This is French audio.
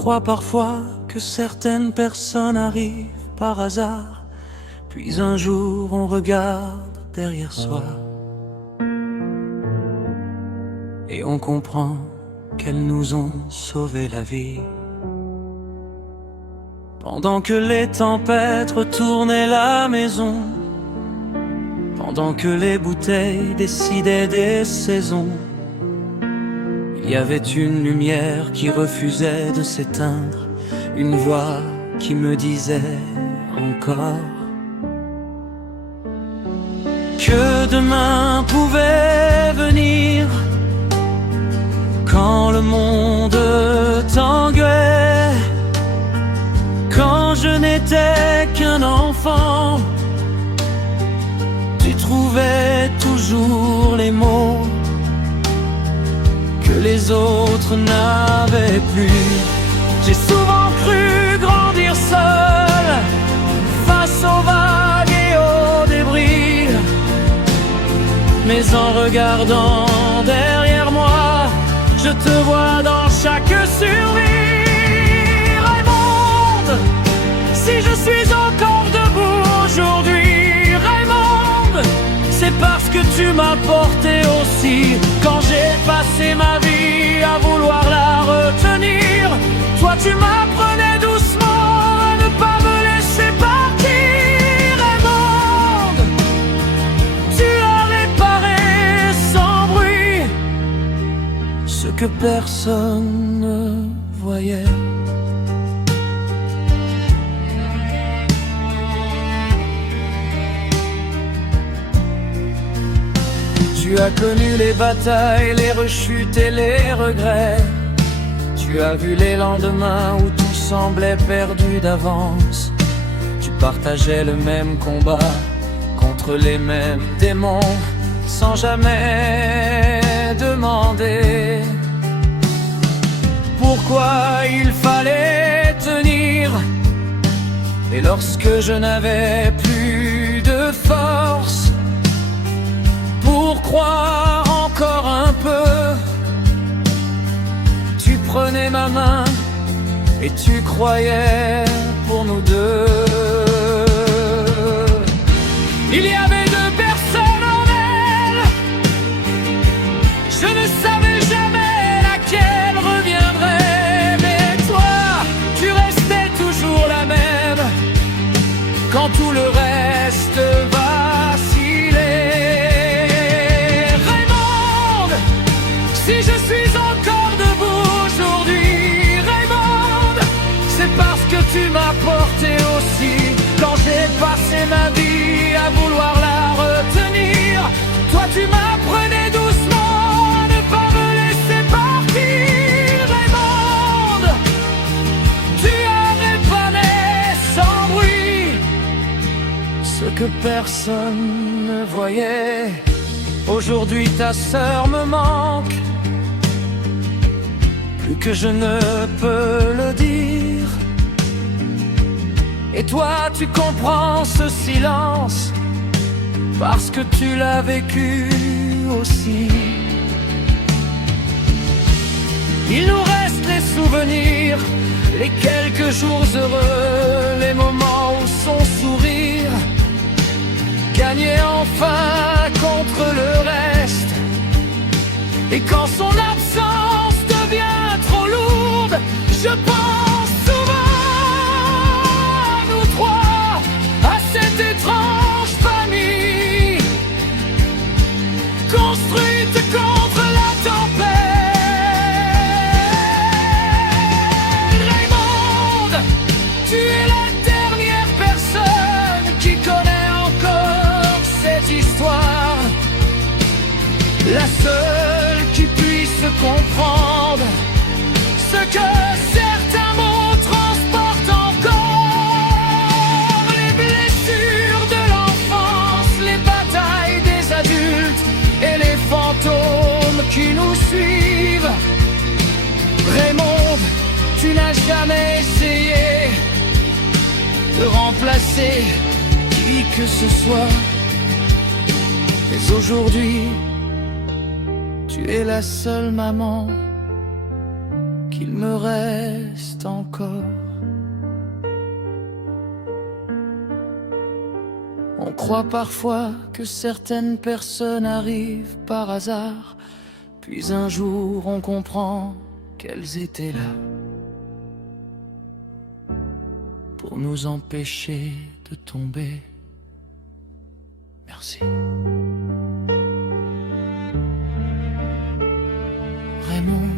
crois parfois que certaines personnes arrivent par hasard, puis un jour on regarde derrière soi et on comprend qu'elles nous ont sauvé la vie. Pendant que les tempêtes retournaient la maison, pendant que les bouteilles décidaient des saisons, il y avait une lumière qui refusait de s'éteindre, une voix qui me disait encore que demain pouvait venir, quand le monde tanguait, quand je n'étais qu'un enfant. Tu trouvais toujours les mots que les autres n'avaient plus. J'ai souvent cru grandir seul face aux vagues et aux débris, mais en regardant derrière moi, je te vois dans chaque survie. Raymond, si je suis encore debout aujourd'hui, Raymond, c'est parce que tu m'as porté aussi. Quand j'ai passé ma vie à vouloir la retenir, toi tu m'apprenais doucement à ne pas me laisser partir. Raymond, tu as réparé sans bruit ce que personne ne voyait. Tu as connu les batailles, les rechutes et les regrets. Tu as vu les lendemains où tout semblait perdu d'avance. Tu partageais le même combat contre les mêmes démons, sans jamais demander pourquoi il fallait tenir. Et lorsque je n'avais plus de force pour croire encore un peu, tu prenais ma main et tu croyais pour nous deux. Il y avait deux personnes en elle, je ne savais jamais laquelle reviendrait, mais toi, tu restais toujours la même quand tout le reste vacillait. Si je suis encore debout aujourd'hui, Raymond, c'est parce que tu m'as porté aussi. Quand j'ai passé ma vie à vouloir la retenir, toi tu m'apprenais doucement à ne pas me laisser partir. Raymond, tu as réparé sans bruit ce que personne ne voyait. Aujourd'hui ta sœur me manque, plus que je ne peux le dire. Et toi tu comprends ce silence parce que tu l'as vécu aussi. Il nous reste les souvenirs, les quelques jours heureux, les moments où son sourire gagnait enfin contre le reste. Et quand son absence devient trop lourde, je pense souvent à nous trois, à cette étrange famille construite contre la tempête. Raymond, tu es la dernière personne qui connaît encore cette histoire, la seule qui puisse comprendre ce que certains mots transportent encore. Les blessures de l'enfance, les batailles des adultes et les fantômes qui nous suivent. Raymond, tu n'as jamais essayé de remplacer qui que ce soit, mais aujourd'hui tu es la seule maman qu'il me reste encore. On croit parfois que certaines personnes arrivent par hasard, puis un jour on comprend qu'elles étaient là pour nous empêcher de tomber. Merci. Raymond.